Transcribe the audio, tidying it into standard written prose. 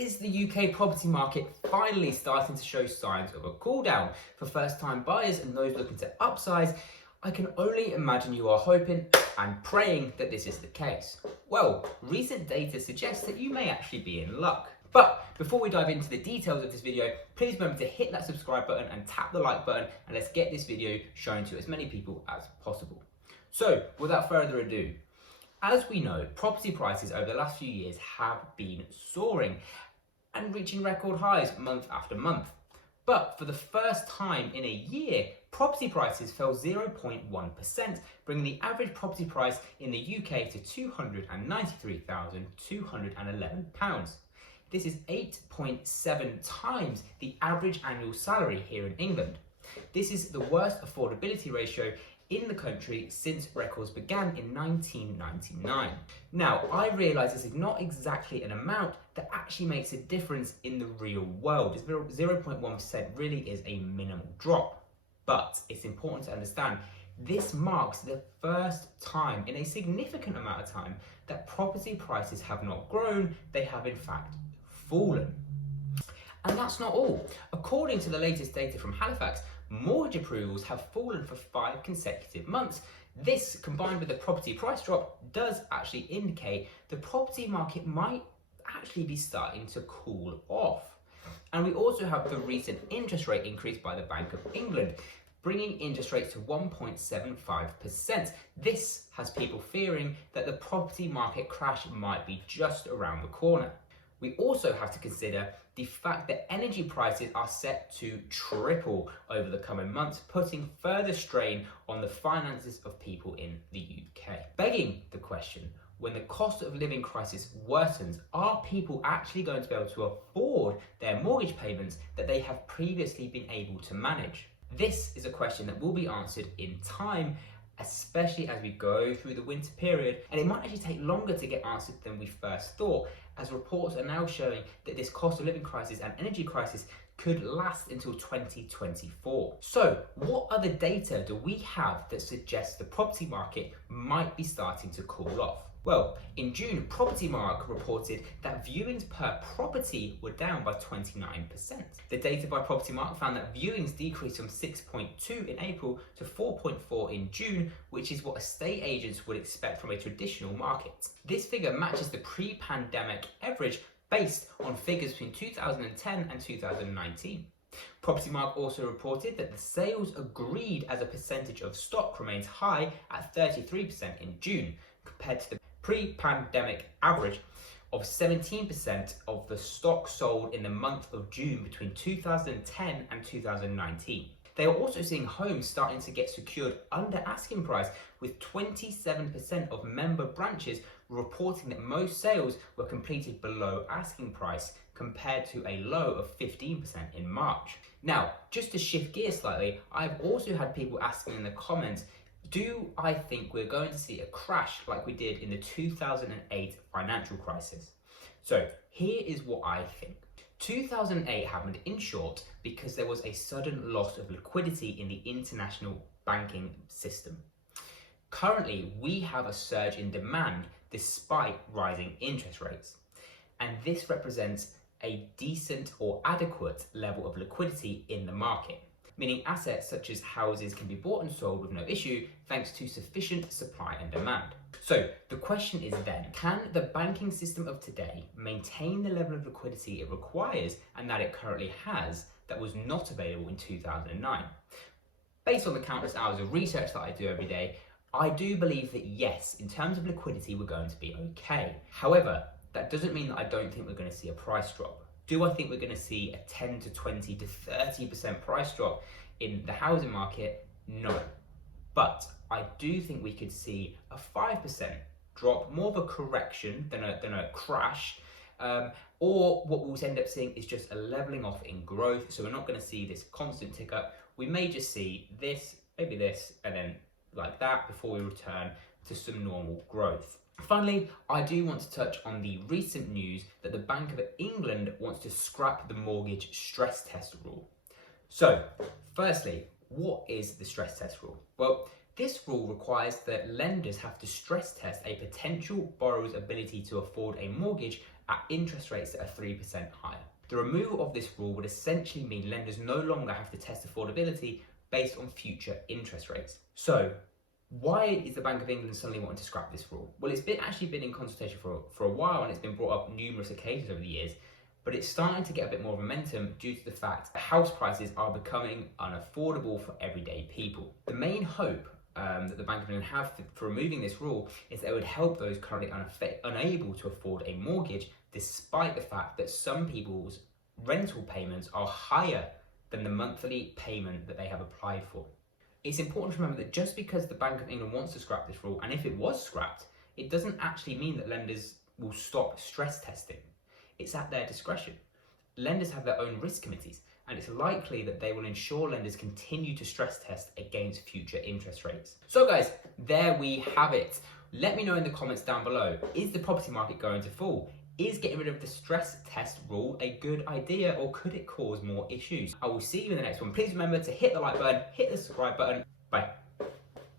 is the UK property market finally starting to show signs of a cool down for first-time buyers and those looking to upsize? I can only imagine you are hoping and praying that this is the case. Well, recent data suggests that you may actually be in luck. But before we dive into the details of this video, please remember to hit that subscribe button and tap the like button, and let's get this video shown to as many people as possible. So, without further ado, as we know, property prices over the last few years have been soaring and reaching record highs month after month. But for the first time in a year, property prices fell 0.1%, bringing the average property price in the UK to £293,211. This is 8.7 times the average annual salary here in England. This is the worst affordability ratio in the country since records began in 1999. Now, I realise this is not exactly an amount that actually makes a difference in the real world. 0.1% really is a minimal drop. But it's important to understand this marks the first time in a significant amount of time that property prices have not grown, they have in fact fallen. And that's not all. According to the latest data from Halifax, mortgage approvals have fallen for 5 consecutive months. This, combined with the property price drop, does actually indicate the property market might actually be starting to cool off. And we also have the recent interest rate increase by the Bank of England, bringing interest rates to 1.75%. This has people fearing that the property market crash might be just around the corner. We also have to consider the fact that energy prices are set to triple over the coming months, putting further strain on the finances of people in the UK. Begging the question, when the cost of living crisis worsens, are people actually going to be able to afford their mortgage payments that they have previously been able to manage? This is a question that will be answered in time, especially as we go through the winter period, and it might actually take longer to get answered than we first thought, as reports are now showing that this cost of living crisis and energy crisis could last until 2024. So, what other data do we have that suggests the property market might be starting to cool off? Well, in June, Propertymark reported that viewings per property were down by 29%. The data by Propertymark found that viewings decreased from 6.2 in April to 4.4 in June, which is what estate agents would expect from a traditional market. This figure matches the pre-pandemic average based on figures between 2010 and 2019. Propertymark also reported that the sales agreed as a percentage of stock remains high at 33% in June, compared to the pre-pandemic average of 17% of the stock sold in the month of June between 2010 and 2019. They are also seeing homes starting to get secured under asking price, with 27% of member branches reporting that most sales were completed below asking price, compared to a low of 15% in March. Now, just to shift gears slightly, I've also had people asking in the comments, do I think we're going to see a crash like we did in the 2008 financial crisis? So here is what I think. 2008 happened, in short, because there was a sudden loss of liquidity in the international banking system. Currently, we have a surge in demand despite rising interest rates. And this represents a decent or adequate level of liquidity in the market, meaning assets such as houses can be bought and sold with no issue thanks to sufficient supply and demand. So the question is then, can the banking system of today maintain the level of liquidity it requires and that it currently has that was not available in 2009? Based on the countless hours of research that I do every day, I do believe that yes, in terms of liquidity, we're going to be okay. However, that doesn't mean that I don't think we're going to see a price drop. Do I think we're going to see a 10 to 20 to 30% price drop in the housing market? No. But I do think we could see a 5% drop, more of a correction than a crash, or what we'll end up seeing is just a leveling off in growth. So we're not going to see this constant tick up. We may just see this, maybe this, and then like that before we return to some normal growth. Finally, I do want to touch on the recent news that the Bank of England wants to scrap the mortgage stress test rule. So, firstly, what is the stress test rule? Well, this rule requires that lenders have to stress test a potential borrower's ability to afford a mortgage at interest rates that are 3% higher. The removal of this rule would essentially mean lenders no longer have to test affordability based on future interest rates. So, why is the Bank of England suddenly wanting to scrap this rule? Well, it's actually been in consultation for a while, and it's been brought up numerous occasions over the years, but it's starting to get a bit more momentum due to the fact that house prices are becoming unaffordable for everyday people. The main hope that the Bank of England have for removing this rule is that it would help those currently unable to afford a mortgage, despite the fact that some people's rental payments are higher than the monthly payment that they have applied for. It's important to remember that just because the Bank of England wants to scrap this rule, and if it was scrapped, it doesn't actually mean that lenders will stop stress testing. It's at their discretion. Lenders have their own risk committees, and it's likely that they will ensure lenders continue to stress test against future interest rates. So guys, there we have it. Let me know in the comments down below, is the property market going to fall? Is getting rid of the stress test rule a good idea, or could it cause more issues? I will see you in the next one. Please remember to hit the like button, hit the subscribe button. Bye.